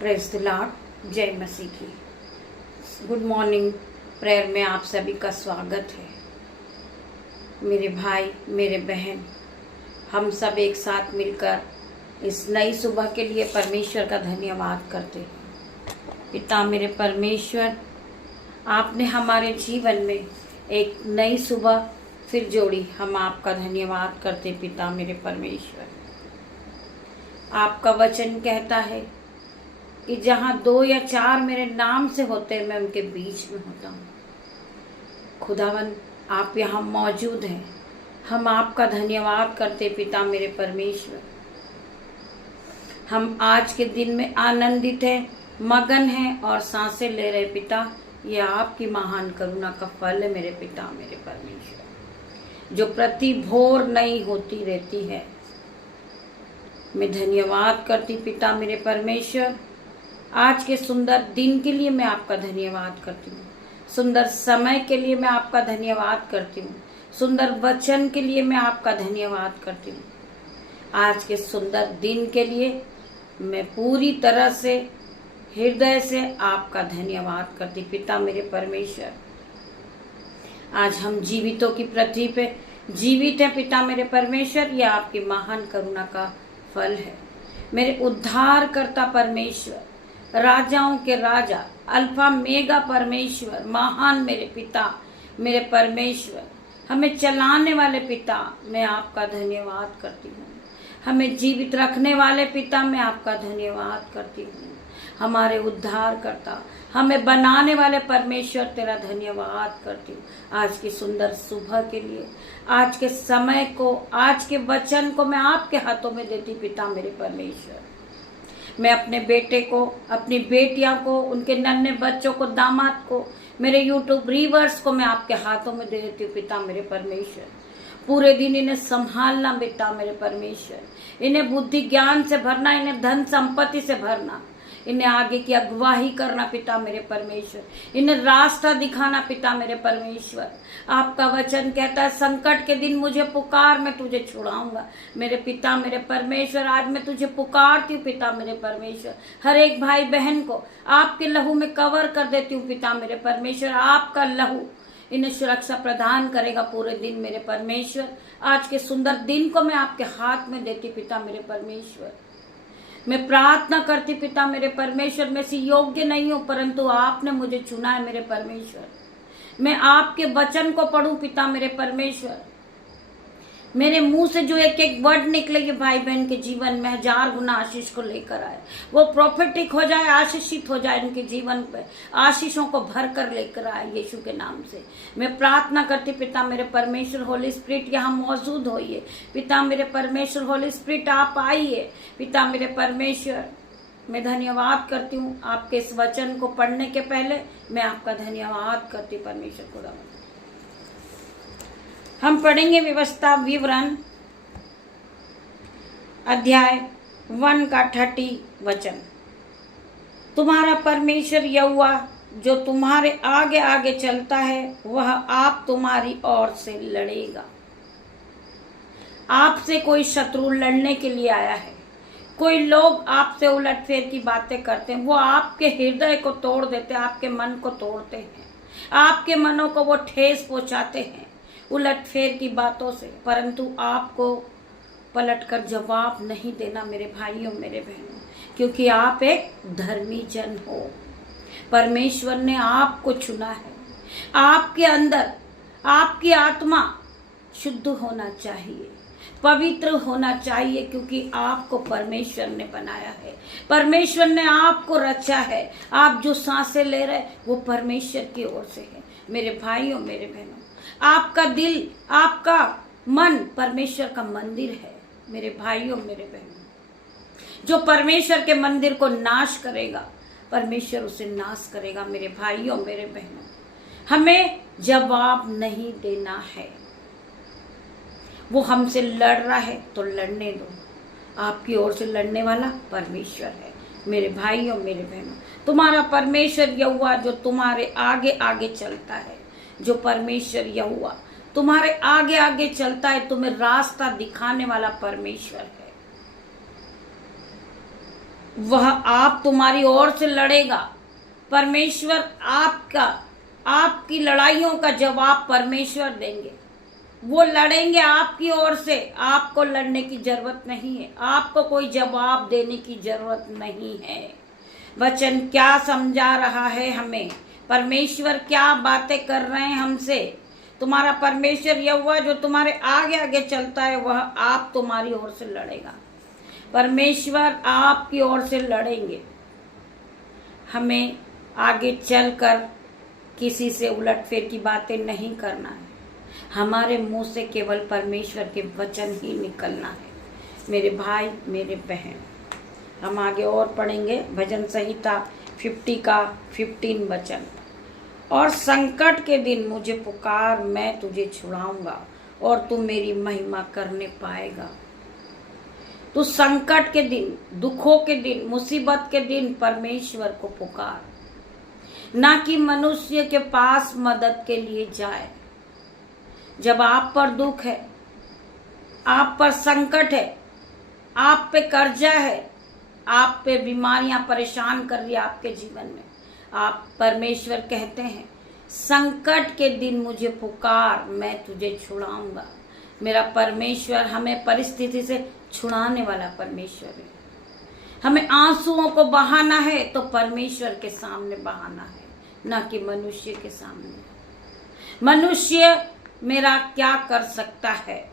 Praise the Lord. जय मसीह की। Good morning prayer में आप सभी का स्वागत है। मेरे भाई मेरे बहन, हम सब एक साथ मिलकर इस नई सुबह के लिए परमेश्वर का धन्यवाद करते हैं। पिता मेरे परमेश्वर, आपने हमारे जीवन में एक नई सुबह फिर जोड़ी, हम आपका धन्यवाद करते पिता मेरे परमेश्वर। आपका वचन कहता है कि जहाँ 2 या 4 मेरे नाम से होते हैं, मैं उनके बीच में होता हूँ। खुदावन, आप यहाँ मौजूद हैं। हम आपका धन्यवाद करते पिता मेरे परमेश्वर। हम आज के दिन में आनंदित हैं, मगन हैं और सांसें ले रहे पिता। ये आपकी महान करुणा का फल है मेरे पिता मेरे परमेश्वर, जो प्रति भोर नई होती रहती है। मैं धन्यवाद करती पिता मेरे परमेश्वर। आज के सुंदर दिन के लिए मैं आपका धन्यवाद करती हूँ। सुंदर समय के लिए मैं आपका धन्यवाद करती हूँ। सुंदर वचन के लिए मैं आपका धन्यवाद करती हूँ। आज के सुंदर दिन के लिए मैं पूरी तरह से हृदय से आपका धन्यवाद करती पिता मेरे परमेश्वर। आज हम जीवितों की पृथ्वी पे जीवित हैं पिता मेरे परमेश्वर। यह आपकी महान करुणा का फल है। मेरे उद्धारकर्ता परमेश्वर, राजाओं के राजा, अल्फा मेगा परमेश्वर, महान मेरे पिता मेरे परमेश्वर, हमें चलाने वाले पिता, मैं आपका धन्यवाद करती हूँ। हमें जीवित रखने वाले पिता, मैं आपका धन्यवाद करती हूँ। हमारे उद्धार करता, हमें बनाने वाले परमेश्वर, तेरा धन्यवाद करती हूँ। आज की सुंदर सुबह के लिए, आज के समय को, आज के वचन को मैं आपके हाथों में देती पिता मेरे परमेश्वर। मैं अपने बेटे को, अपनी बेटियां को, उनके नन्हे बच्चों को, दामाद को, मेरे यूट्यूब व्यूअर्स को मैं आपके हाथों में दे देती हूँ पिता मेरे परमेश्वर। पूरे दिन इन्हें संभालना पिता मेरे परमेश्वर। इन्हें बुद्धि ज्ञान से भरना, इन्हें धन संपत्ति से भरना, इन्हें आगे की अगुवाही करना पिता मेरे परमेश्वर। इन्हें रास्ता दिखाना पिता मेरे परमेश्वर। आपका वचन कहता है, संकट के दिन मुझे पुकार, मैं तुझे छुड़ाऊंगा। मेरे पिता मेरे परमेश्वर, आज मैं तुझे पुकारती हूँ पिता मेरे परमेश्वर। हर एक भाई बहन को आपके लहू में कवर कर देती हूँ पिता मेरे परमेश्वर। आपका लहू इन्हें सुरक्षा प्रदान करेगा पूरे दिन मेरे परमेश्वर। आज के सुंदर दिन को मैं आपके हाथ में देती पिता मेरे परमेश्वर। मैं प्रार्थना करती पिता मेरे परमेश्वर, मैं इसी योग्य नहीं हूँ, परंतु आपने मुझे चुना है मेरे परमेश्वर। मैं आपके वचन को पढ़ूं पिता मेरे परमेश्वर। मेरे मुंह से जो एक एक वर्ड निकले, ये भाई बहन के जीवन में 1000 गुना आशीष को लेकर आए। वो प्रोफेटिक हो जाए, आशीषित हो जाए, इनके जीवन पे आशीषों को भर कर लेकर आए यीशु के नाम से। मैं प्रार्थना करती पिता मेरे परमेश्वर, होली स्पिरिट यहाँ मौजूद होइए पिता मेरे परमेश्वर। होली स्पिरिट आप आइए पिता मेरे परमेश्वर। मैं धन्यवाद करती हूँ आपके इस वचन को पढ़ने के पहले मैं आपका धन्यवाद करती परमेश्वर खुदा। हम पढ़ेंगे व्यवस्था विवरण अध्याय 1 का 30 वचन। तुम्हारा परमेश्वर यहोवा जो तुम्हारे आगे आगे चलता है, वह आप तुम्हारी ओर से लड़ेगा। आपसे कोई शत्रु लड़ने के लिए आया है। कोई लोग आपसे उलटफेर की बातें करते हैं, वो आपके हृदय को तोड़ देते हैं, आपके मन को तोड़ते हैं, आपके मनों को वो ठेस पहुंचाते हैं उलटफेर की बातों से, परंतु आपको पलटकर जवाब नहीं देना मेरे भाइयों मेरे बहनों, क्योंकि आप एक धर्मी जन हो। परमेश्वर ने आपको चुना है। आपके अंदर आपकी आत्मा शुद्ध होना चाहिए, पवित्र होना चाहिए, क्योंकि आपको परमेश्वर ने बनाया है, परमेश्वर ने आपको रचा है। आप जो सांसें ले रहे वो परमेश्वर की ओर से है मेरे भाइयों मेरे बहनों। आपका दिल, आपका मन परमेश्वर का मंदिर है मेरे भाइयों मेरे बहनों। जो परमेश्वर के मंदिर को नाश करेगा, परमेश्वर उसे नाश करेगा मेरे भाइयों मेरे बहनों। हमें जवाब नहीं देना है। वो हमसे लड़ रहा है तो लड़ने दो। आपकी ओर से लड़ने वाला परमेश्वर है मेरे भाइयों मेरे बहनों। तुम्हारा परमेश्वर यहोवा जो तुम्हारे आगे आगे चलता है, जो परमेश्वर यहोवा तुम्हारे आगे आगे चलता है, तुम्हें रास्ता दिखाने वाला परमेश्वर है। वह आप तुम्हारी ओर से लड़ेगा। परमेश्वर आपकी लड़ाइयों का जवाब परमेश्वर देंगे। वो लड़ेंगे आपकी ओर से। आपको लड़ने की जरूरत नहीं है, आपको कोई जवाब देने की जरूरत नहीं है। वचन क्या समझा रहा है हमें, परमेश्वर क्या बातें कर रहे हैं हमसे। तुम्हारा परमेश्वर यहोवा जो तुम्हारे आगे आगे चलता है, वह आप तुम्हारी ओर से लड़ेगा। परमेश्वर आपकी ओर से लड़ेंगे। हमें आगे चलकर किसी से उलटफेर की बातें नहीं करना है। हमारे मुंह से केवल परमेश्वर के वचन ही निकलना है। मेरे भाई, मेरे बहन, हम आगे और पढ़ेंगे भजन संहिता 50 का 15 वचन। और संकट के दिन मुझे पुकार, मैं तुझे छुड़ाऊंगा और तू मेरी महिमा करने पाएगा। तू संकट के दिन, दुखों के दिन, मुसीबत के दिन परमेश्वर को पुकार, ना कि मनुष्य के पास मदद के लिए जाए। जब आप पर दुख है, आप पर संकट है, आप पे कर्जा है, आप पे बीमारियां परेशान कर रही है आपके जीवन में, आप परमेश्वर कहते हैं संकट के दिन मुझे पुकार, मैं तुझे छुड़ाऊंगा। मेरा परमेश्वर हमें परिस्थिति से छुड़ाने वाला परमेश्वर है। हमें आंसुओं को बहाना है तो परमेश्वर के सामने बहाना है, ना कि मनुष्य के सामने। मनुष्य मेरा क्या कर सकता है?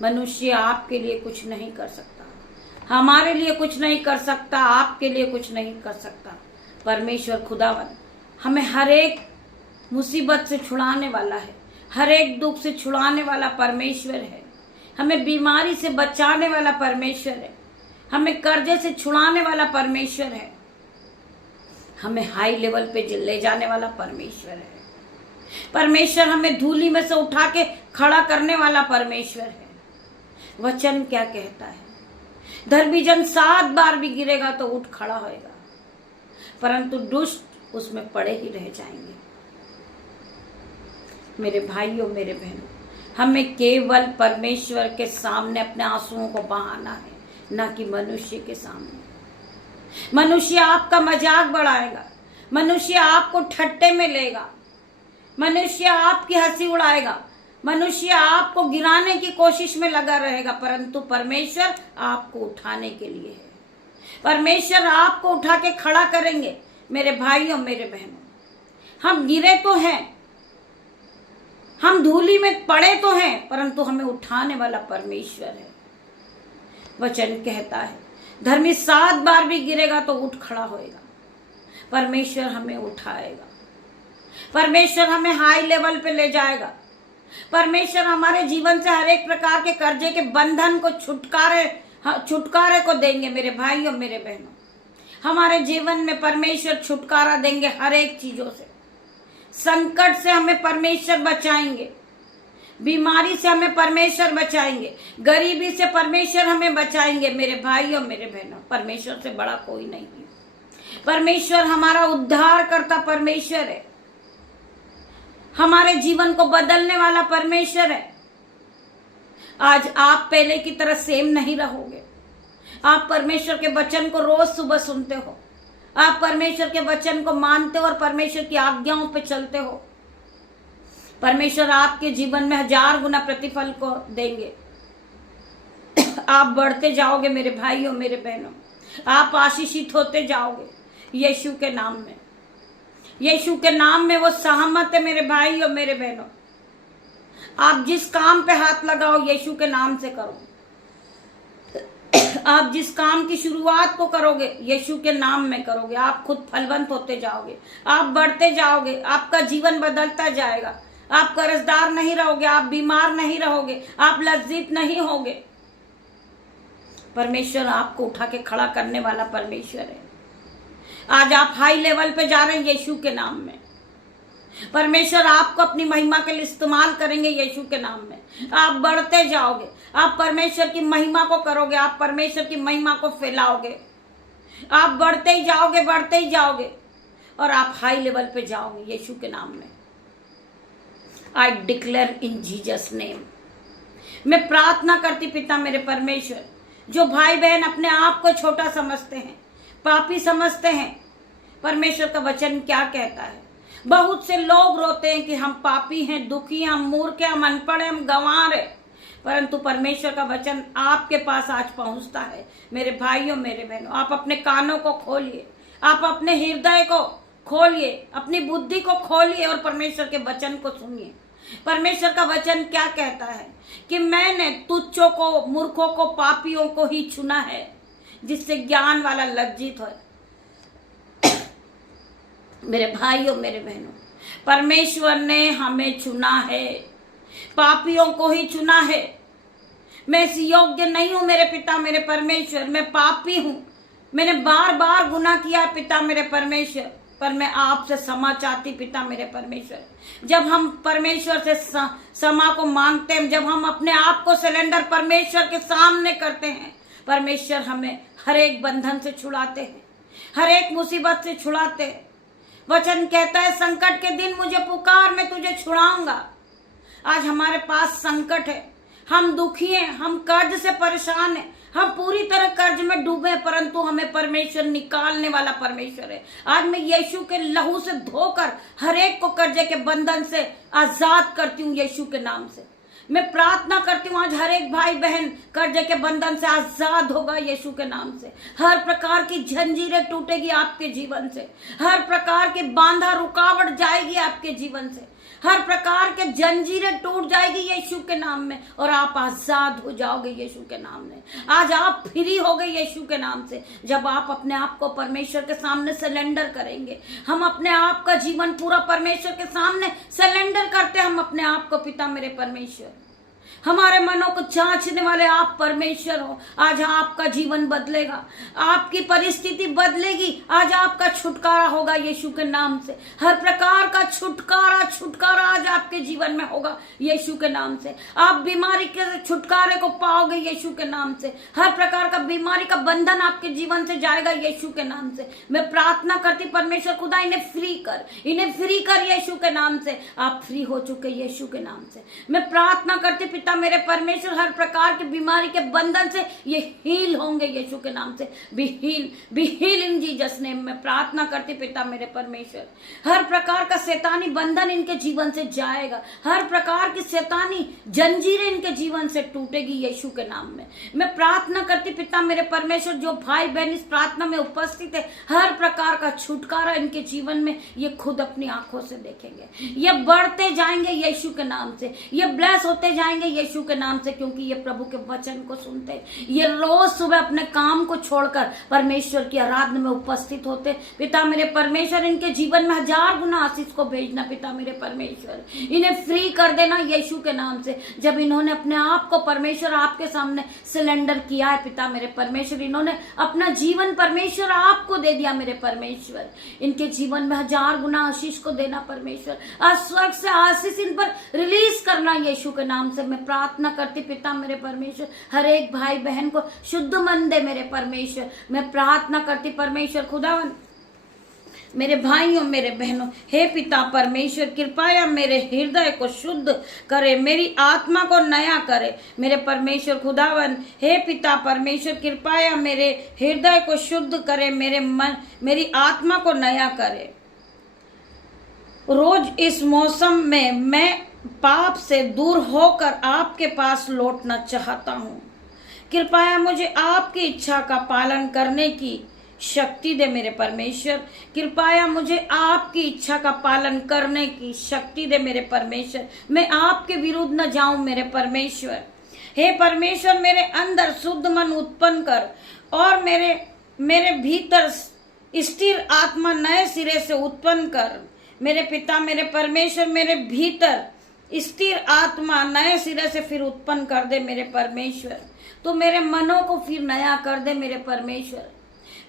मनुष्य आपके लिए कुछ नहीं कर सकता, हमारे लिए कुछ नहीं कर सकता, आपके लिए कुछ नहीं कर सकता। परमेश्वर खुदावन हमें हर एक मुसीबत से छुड़ाने वाला है, हर एक दुख से छुड़ाने वाला परमेश्वर है। हमें बीमारी से बचाने वाला परमेश्वर है, हमें कर्जे से छुड़ाने वाला परमेश्वर है, हमें हाई लेवल पे ले जाने वाला परमेश्वर है। परमेश्वर हमें धूली में से उठा के खड़ा करने वाला परमेश्वर है। वचन क्या कहता है? धर्मी जन 7 बार भी गिरेगा तो उठ खड़ा होएगा, परंतु दुष्ट उसमें पड़े ही रह जाएंगे। मेरे भाइयों, मेरे बहनों, हमें केवल परमेश्वर के सामने अपने आंसुओं को बहाना है, ना कि मनुष्य के सामने। मनुष्य आपका मजाक बढ़ाएगा, मनुष्य आपको ठट्टे में लेगा, मनुष्य आपकी हंसी उड़ाएगा, मनुष्य आपको गिराने की कोशिश में लगा रहेगा, परंतु परमेश्वर आपको उठाने के लिए है। परमेश्वर आपको उठा के खड़ा करेंगे। मेरे भाइयों, मेरे बहनों, हम गिरे तो हैं, हम धूली में पड़े तो हैं, परंतु हमें उठाने वाला परमेश्वर है। वचन कहता है धर्मी 7 बार भी गिरेगा तो उठ खड़ा होएगा। परमेश्वर हमें उठाएगा, परमेश्वर हमें हाई लेवल पे ले जाएगा। परमेश्वर हमारे जीवन से हर एक प्रकार के कर्जे के बंधन को छुटकारे को देंगे। मेरे भाइयों, मेरे बहनों, हमारे जीवन में परमेश्वर छुटकारा देंगे हर एक चीजों से। संकट से हमें परमेश्वर बचाएंगे, बीमारी से हमें परमेश्वर बचाएंगे, गरीबी से परमेश्वर हमें बचाएंगे। मेरे भाइयों, मेरे बहनों, परमेश्वर से बड़ा कोई नहीं है। परमेश्वर हमारा उद्धार करता परमेश्वर है, हमारे जीवन को बदलने वाला परमेश्वर है। आज आप पहले की तरह सेम नहीं रहोगे। आप परमेश्वर के वचन को रोज सुबह सुनते हो, आप परमेश्वर के वचन को मानते हो और परमेश्वर की आज्ञाओं पे चलते हो। परमेश्वर आपके जीवन में 1000 गुना प्रतिफल को देंगे। आप बढ़ते जाओगे मेरे भाइयों, मेरे बहनों, आप आशीषित होते जाओगे यीशु के नाम में। यीशु के नाम में वो सहमत है मेरे भाइयों, मेरे बहनों। आप जिस काम पे हाथ लगाओ यीशु के नाम से करो। आप जिस काम की शुरुआत को करोगे यीशु के नाम में करोगे। आप खुद फलवंत होते जाओगे, आप बढ़ते जाओगे, आपका जीवन बदलता जाएगा। आप कर्जदार नहीं रहोगे, आप बीमार नहीं रहोगे, आप लज्जित नहीं होगे। परमेश्वर आपको उठा के खड़ा करने वाला परमेश्वर है। आज आप हाई लेवल पे जा रहे हैं यीशु के नाम में। परमेश्वर आपको अपनी महिमा के लिए इस्तेमाल करेंगे यीशु के नाम में। आप बढ़ते जाओगे, आप परमेश्वर की महिमा को करोगे, आप परमेश्वर की महिमा को फैलाओगे। आप बढ़ते ही जाओगे, बढ़ते ही जाओगे और आप हाई लेवल पे जाओगे यीशु के नाम में। I declare in Jesus name. मैं प्रार्थना करती पिता मेरे परमेश्वर, जो भाई बहन अपने आप को छोटा समझते हैं, पापी समझते हैं। परमेश्वर का वचन क्या कहता है? बहुत से लोग रोते हैं कि हम पापी हैं, दुखी हैं, हम मूर्ख हैं, हम अनपढ़ हैं, हम गंवार हैं, परंतु परमेश्वर का वचन आपके पास आज पहुंचता है। मेरे भाइयों, मेरे बहनों, आप अपने कानों को खोलिए, आप अपने हृदय को खोलिए, अपनी बुद्धि को खोलिए और परमेश्वर के वचन को सुनिए। परमेश्वर का वचन क्या कहता है कि मैंने तुच्छों को, मूर्खों को, पापियों को ही चुना है, जिससे ज्ञान वाला लज्जित हो। मेरे भाइयों, मेरे बहनों, परमेश्वर ने हमें चुना है, पापियों को ही चुना है। मैं इस योग्य नहीं हूं मेरे पिता मेरे परमेश्वर, मैं पापी हूं, मैंने बार बार गुनाह किया पिता मेरे परमेश्वर, पर मैं आपसे क्षमा चाहती पिता मेरे परमेश्वर। जब हम परमेश्वर से क्षमा को मांगते हैं, जब हम अपने आप को सिलेंडर परमेश्वर के सामने करते हैं, परमेश्वर हमें हर एक बंधन से छुड़ाते हैं, हर एक मुसीबत से छुड़ाते हैं। वचन कहता है संकट के दिन मुझे पुकार, मैं तुझे छुड़ाऊंगा। आज हमारे पास संकट है, हम दुखी हैं, हम कर्ज से परेशान हैं, हम पूरी तरह कर्ज में डूबे, परंतु हमें परमेश्वर निकालने वाला परमेश्वर है। आज मैं यीशु के लहू से धोकर हर एक को कर्जे के बंधन से आजाद करती हूँ यीशु के नाम से। मैं प्रार्थना करती हूँ आज हर एक भाई बहन कर्जे के बंधन से आजाद होगा यीशु के नाम से। हर प्रकार की जंजीरें टूटेगी आपके जीवन से, हर प्रकार की बांधा रुकावट जाएगी आपके जीवन से, हर प्रकार के जंजीरें टूट जाएगी यीशु के नाम में, और आप आजाद हो जाओगे यीशु के नाम में। आज आप फ्री हो गए यीशु के नाम से, जब आप अपने आप को परमेश्वर के सामने सरेंडर करेंगे। हम अपने आप का जीवन पूरा परमेश्वर के सामने सरेंडर करते, हम अपने आप को पिता मेरे परमेश्वर, हमारे मनों को जांचने वाले आप परमेश्वर हो। आज आपका जीवन बदलेगा, आपकी परिस्थिति बदलेगी, आज आपका छुटकारा होगा यीशु के नाम से। हर प्रकार का छुटकारा आज आपके जीवन में होगा यीशु के नाम से। आप बीमारी के छुटकारे को पाओगे यीशु के नाम से। हर प्रकार का बीमारी का बंधन आपके जीवन से जाएगा यीशु के नाम से। मैं प्रार्थना करती परमेश्वर खुदा इन्हें फ्री कर यीशु के नाम से। आप फ्री हो चुके यीशु के नाम से। मैं प्रार्थना करती पिता मेरे परमेश्वर, हर प्रकार की बीमारी के बंधन से ये हील होंगे यीशु के नाम से। Be heal in Jesus name में प्रार्थना करती पिता मेरे परमेश्वर। हर प्रकार का शैतानी बंधन इनके जीवन से जाएगा, हर प्रकार की शैतानी जंजीरें इनके जीवन से टूटेगी यीशु के नाम में। मैं प्रार्थना करती पिता मेरे परमेश्वर, जो भाई बहन इस प्रार्थना में उपस्थित है, हर प्रकार का छुटकारा इनके जीवन में ये खुद अपनी आंखों से देखेंगे। ये बढ़ते जाएंगे यीशु के नाम से, ये ब्लेस होते जाएंगे यीशु के नाम से, क्योंकि ये प्रभु के वचन को सुनते, ये रोज सुबह अपने काम को छोड़कर परमेश्वर की आराधना में उपस्थित होते। पिता मेरे परमेश्वर, इनके जीवन में 1000 गुना आशीष को भेजना पिता मेरे परमेश्वर। इन्हें फ्री कर देना यीशु के नाम से। जब इन्होंने अपने आप को परमेश्वर आपके सामने सिलेंडर किया है पिता मेरे परमेश्वर, इन्होंने अपना जीवन परमेश्वर आपको दे दिया मेरे परमेश्वर। इनके जीवन में 1000 गुना आशीष को देना परमेश्वर। आज स्वर्ग से आशीष इन पर रिलीज करना यीशु के नाम से। मैं प्रार्थना करती पिता मेरे परमेश्वर, हर एक भाई बहन को शुद्ध मन दे मेरे परमेश्वर। मैं प्रार्थना करती परमेश्वर खुदावन, मेरे भाइयों मेरे बहनों, हे पिता परमेश्वर, कृपया मेरे हृदय को शुद्ध करे, मेरी आत्मा को नया करे मेरे परमेश्वर खुदावन। हे पिता परमेश्वर, कृपया मेरे हृदय को शुद्ध करे, मेरी आत्मा को नया करे। रोज इस मौसम में मैं पाप से दूर होकर आपके पास लौटना चाहता हूँ। कृपया मुझे आपकी इच्छा का पालन करने की शक्ति दे मेरे परमेश्वर। कृपया मुझे आपकी इच्छा का पालन करने की शक्ति दे मेरे परमेश्वर। मैं आपके विरुद्ध न जाऊं मेरे परमेश्वर। हे परमेश्वर, मेरे अंदर शुद्ध मन उत्पन्न कर और मेरे भीतर स्थिर आत्मा नए सिरे से उत्पन्न कर मेरे पिता मेरे परमेश्वर। मेरे भीतर स्थिर आत्मा नए सिरे से फिर उत्पन्न कर दे मेरे परमेश्वर। तो मेरे मनों को फिर नया कर दे मेरे परमेश्वर।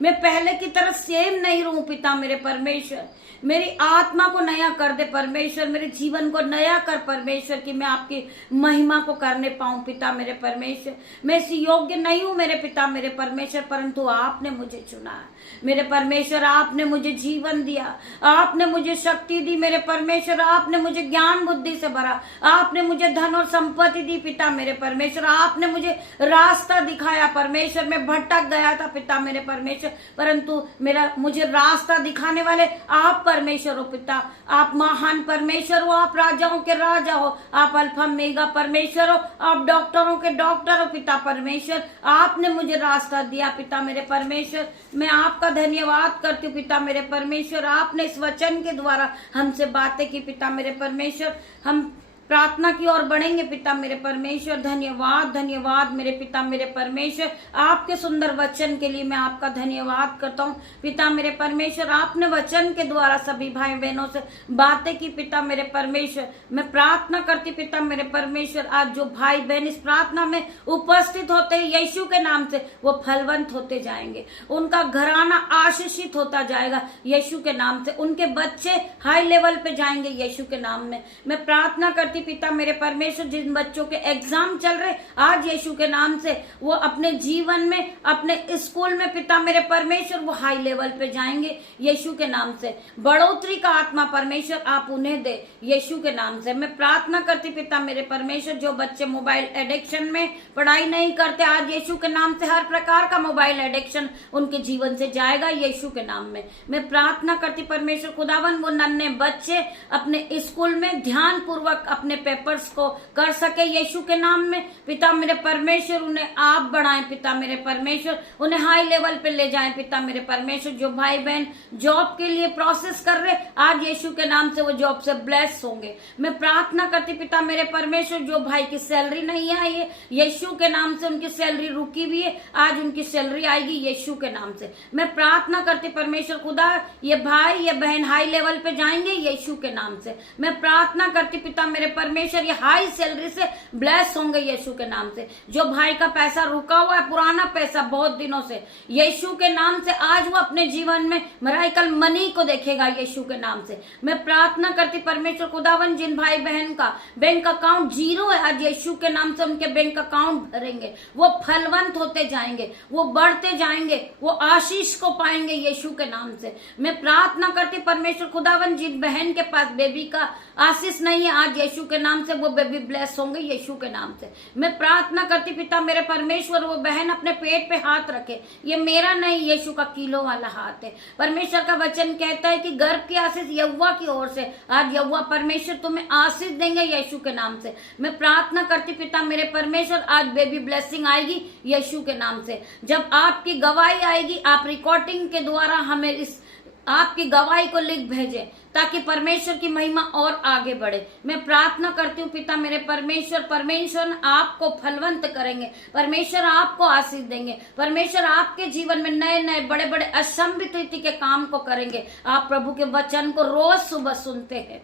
मैं पहले की तरह सेम नहीं रहूं पिता मेरे परमेश्वर। मेरी आत्मा को नया कर दे परमेश्वर, मेरे जीवन को नया कर परमेश्वर, कि मैं आपकी महिमा को करने पाऊं पिता मेरे परमेश्वर। मैं इस योग्य नहीं हूं मेरे पिता मेरे परमेश्वर, परंतु आपने मुझे चुना मेरे परमेश्वर। आपने मुझे जीवन दिया, आपने मुझे शक्ति दी मेरे परमेश्वर, आपने मुझे ज्ञान बुद्धि से भरा, आपने मुझे धन और संपत्ति दी पिता मेरे परमेश्वर। आपने मुझे रास्ता दिखाया परमेश्वर। मैं भटक गया था पिता मेरे परमेश्वर, परमेश्वर, परंतु मुझे रास्ता दिखाने वाले आप परमेश्वर हो पिता। आप महान परमेश्वर हो, आप राजाओं के राजा हो, आप अल्फा मेगा परमेश्वर हो, आप डॉक्टरों के डॉक्टर हो पिता परमेश्वर। आपने मुझे रास्ता दिया पिता मेरे परमेश्वर, मैं आपका धन्यवाद करती हूँ पिता मेरे परमेश्वर। आपने इस वचन के द्वारा हमसे बातें की पिता मेरे परमेश्वर। हम प्रार्थना की ओर बढ़ेंगे पिता मेरे परमेश्वर। धन्यवाद धन्यवाद मेरे पिता मेरे परमेश्वर, आपके सुंदर वचन के लिए मैं आपका धन्यवाद करता हूँ पिता मेरे परमेश्वर। आपने वचन के द्वारा सभी भाई बहनों से बातें की पिता मेरे परमेश्वर। मैं प्रार्थना करती पिता मेरे परमेश्वर, आज जो भाई बहन इस प्रार्थना में उपस्थित होते हैं यीशु के नाम से वो फलवंत होते जाएंगे, उनका घराना आशीषित होता जाएगा यीशु के नाम से, उनके बच्चे हाई लेवल पे जाएंगे यीशु के नाम में। मैं प्रार्थना करती पिता मेरे परमेश्वर, जिन बच्चों के एग्जाम चल रहे आज यीशु के नाम से वो अपने जीवन में अपने स्कूल में पिता मेरे परमेश्वर वो हाई लेवल पे जाएंगे यीशु के नाम से। बढ़ोतरी का आत्मा परमेश्वर आप उन्हें दे यीशु के नाम से। मैं प्रार्थना करती पिता मेरे परमेश्वर, जो बच्चे मोबाइल एडिक्शन में पढ़ाई नहीं करते आज यीशु के नाम से हर प्रकार का मोबाइल एडिक्शन उनके जीवन से जाएगा यीशु के नाम में। मैं प्रार्थना करती परमेश्वर खुदावन, वो नन्हे बच्चे अपने स्कूल में ध्यान पूर्वक अपने पेपर्स को कर सके यीशु के नाम में पिता मेरे परमेश्वर। उन्हें आप बढ़ाएं पिता मेरे परमेश्वर, उन्हें हाई लेवल पे ले जाएं पिता मेरे परमेश्वर। जो भाई बहन जॉब के लिए प्रोसेस कर रहे आज यीशु के नाम से वो जॉब से ब्लेस होंगे। मैं प्रार्थना करती पिता मेरे परमेश्वर, जो भाई की सैलरी नहीं आई है यीशु के नाम से, उनकी सैलरी रुकी भी है आज उनकी सैलरी आएगी यीशु के नाम से। मैं प्रार्थना करती परमेश्वर खुदा, ये भाई ये बहन हाई लेवल पे जाएंगे यीशु के नाम से। मैं प्रार्थना करती पिता मेरे परमेश्वर, ये हाई सैलरी से ब्लेस होंगे यीशु के नाम से। जो भाई का पैसा रुका हुआ है, पुराना पैसा बहुत दिनों से, यीशु के नाम से आज वो अपने जीवन में मिरेकल मनी को देखेगा यीशु के नाम से। मैं प्रार्थना करती परमेश्वर खुदावन, जिन भाई बहन का बैंक अकाउंट जीरो है आज यीशु के नाम से उनके बैंक अकाउंट भरेंगे, वो फलवंत होते जाएंगे, वो बढ़ते जाएंगे, वो आशीष को पाएंगे यीशु के नाम से। मैं प्रार्थना करती परमेश्वर खुदावन, जिन बहन के पास बेबी का आशीष नहीं है आज यीशु के नाम से वो बेबी ब्लेस होंगे यीशु के नाम से। मैं प्रार्थना करती पिता मेरे परमेश्वर, वो बहन अपने पेट पे हाथ रखे, ये मेरा नहीं यीशु का किलो वाला हाथ है। परमेश्वर का वचन कहता है कि गर्भ की आशीष यहोवा की ओर से आज यहोवा परमेश्वर तुम्हें आशीष देंगे यीशु के नाम से। मैं प्रार्थना करती पिता मेरे परमेश्वर, आज बेबी ब्लेसिंग आएगी यीशु के नाम से। जब आपकी गवाही आएगी, आप रिकॉर्डिंग के द्वारा हमें इस आपकी गवाही को लिख भेजे ताकि परमेश्वर की महिमा और आगे बढ़े। मैं प्रार्थना करती हूँ पिता मेरे परमेश्वर, परमेश्वर आपको फलवंत करेंगे, परमेश्वर आपको आशीष देंगे, परमेश्वर आपके जीवन में नए नए बड़े बड़े असंभवित रीति के काम को करेंगे। आप प्रभु के वचन को रोज सुबह सुनते हैं,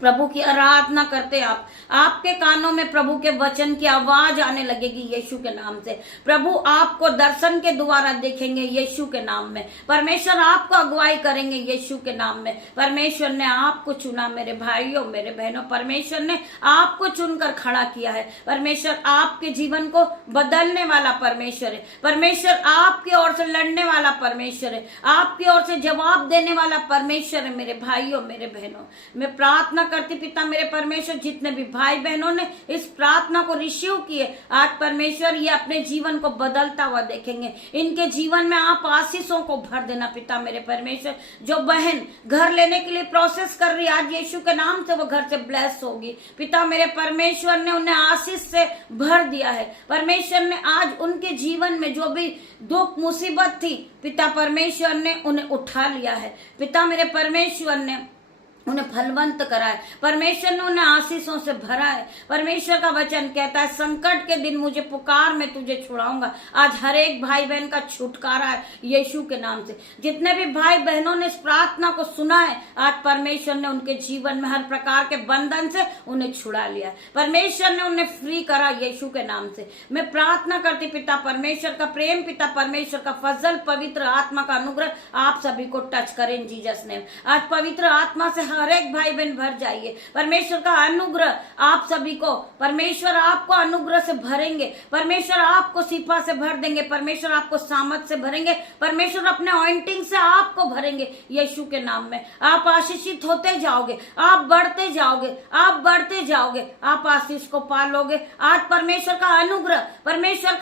प्रभु की आराधना करते आप, आपके कानों में प्रभु के वचन की आवाज आने लगेगी यीशु के नाम से। प्रभु आपको दर्शन के द्वारा देखेंगे यीशु के नाम में। परमेश्वर आपको अगुवाई करेंगे यीशु के नाम में। परमेश्वर ने आपको चुना मेरे भाइयों मेरे बहनों, परमेश्वर ने आपको चुनकर खड़ा किया है। परमेश्वर आपके जीवन को बदलने वाला परमेश्वर है। परमेश्वर आपकी ओर से लड़ने वाला परमेश्वर है, आपकी ओर से जवाब देने वाला परमेश्वर है मेरे भाइयों मेरे बहनों। मैं प्रार्थना करती पिता मेरे परमेश्वर, जितने भी भाई बहनों ने इस प्रार्थना को रिसीव किए आज परमेश्वर ये अपने जीवन को बदलता हुआ देखेंगे। इनके जीवन में आप आशीषों को भर देना पिता मेरे परमेश्वर। जो बहन घर लेने के लिए प्रोसेस कर रही आज यीशु के नाम से वो घर से ब्लेस होगी पिता मेरे परमेश्वर ने उन्हें आशीष से भर दिया है। परमेश्वर ने आज उनके जीवन में जो भी दुख मुसीबत थी पिता परमेश्वर ने उन्हें उठा लिया है। पिता मेरे परमेश्वर ने उन्हें फलवंत करा है, परमेश्वर ने उन्हें आशीषों से भरा है। परमेश्वर का वचन कहता है संकट के दिन मुझे पुकार मैं तुझे छुड़ाऊंगा। आज हर एक भाई बहन का छुटकारा है यीशु के नाम से। जितने भी भाई बहनों ने इस प्रार्थना को सुना है आज परमेश्वर ने उनके जीवन में हर प्रकार के बंधन से उन्हें छुड़ा लिया है। परमेश्वर ने उन्हें फ्री करा यीशु के नाम से। मैं प्रार्थना करती पिता परमेश्वर का प्रेम, पिता परमेश्वर का फजल, पवित्र आत्मा का अनुग्रह आप सभी को टच करें जीसस नेम। आज पवित्र आत्मा से हर एक भाई बहन भर जाइए। परमेश्वर का अनुग्रह आप सभी को, परमेश्वर आपको अनुग्रह से भरेंगे, परमेश्वर आपको शिफा से भर देंगे, परमेश्वर आपको सामर्थ से भरेंगे, परमेश्वर अपने ऑइंटिंग से आपको भरेंगे। यीशु के नाम में आप आशीषित होते जाओगे, आप बढ़ते जाओगे, आप बढ़ते जाओगे, आप आशीष को पालोगे। आज परमेश्वर का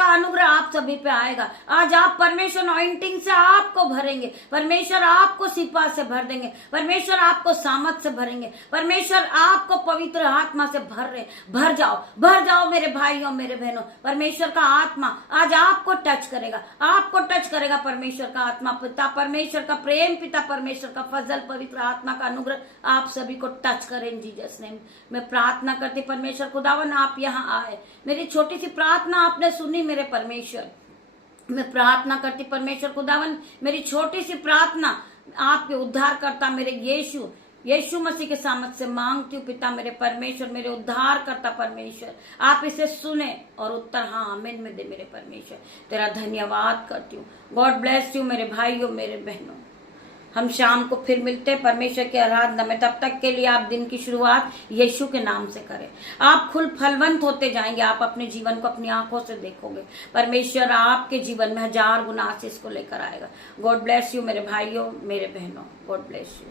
अनुग्रह आप सभी पे आएगा। आज आप परमेश्वर ऑइंटिंग से आपको भरेंगे, परमेश्वर आपको शिफा से भर देंगे, परमेश्वर आपको सामर्थ से भरेंगे, परमेश्वर आपको पवित्र आत्मा से भर जाओ मेरे भाइयों मेरे बहनों। परमेश्वर का आत्मा आज आपको टच करेगा, परमेश्वर का आत्मा पिता, परमेश्वर का प्रेम पिता, परमेश्वर का फजल, पवित्र आत्मा का अनुग्रह आप सभी को टच करें इन जीसस नेम। मैं प्रार्थना करती परमेश्वर खुदावन आप यहाँ आए, मेरी छोटी सी प्रार्थना आपने सुनी मेरे परमेश्वर। मैं प्रार्थना करती परमेश्वर खुदावन, मेरी छोटी सी प्रार्थना आपके उद्धार करता मेरे यीशु मसीह के सामर्थ से मांगती हूँ पिता मेरे परमेश्वर, मेरे उद्धार करता परमेश्वर, आप इसे सुने और उत्तर हाँ आमीन में दे मेरे परमेश्वर। तेरा धन्यवाद करती हूँ। गॉड ब्लेस यू मेरे भाइयों मेरे बहनों। हम शाम को फिर मिलते हैं परमेश्वर की आराधना में। तब तक के लिए आप दिन की शुरुआत यीशु के नाम से करें। आप फलवंत होते जाएंगे, आप अपने जीवन को अपनी आंखों से देखोगे। परमेश्वर आपके जीवन में 1000 गुना आशीष को लेकर आएगा। गॉड ब्लेस यू मेरे भाइयों मेरे बहनों। God bless you.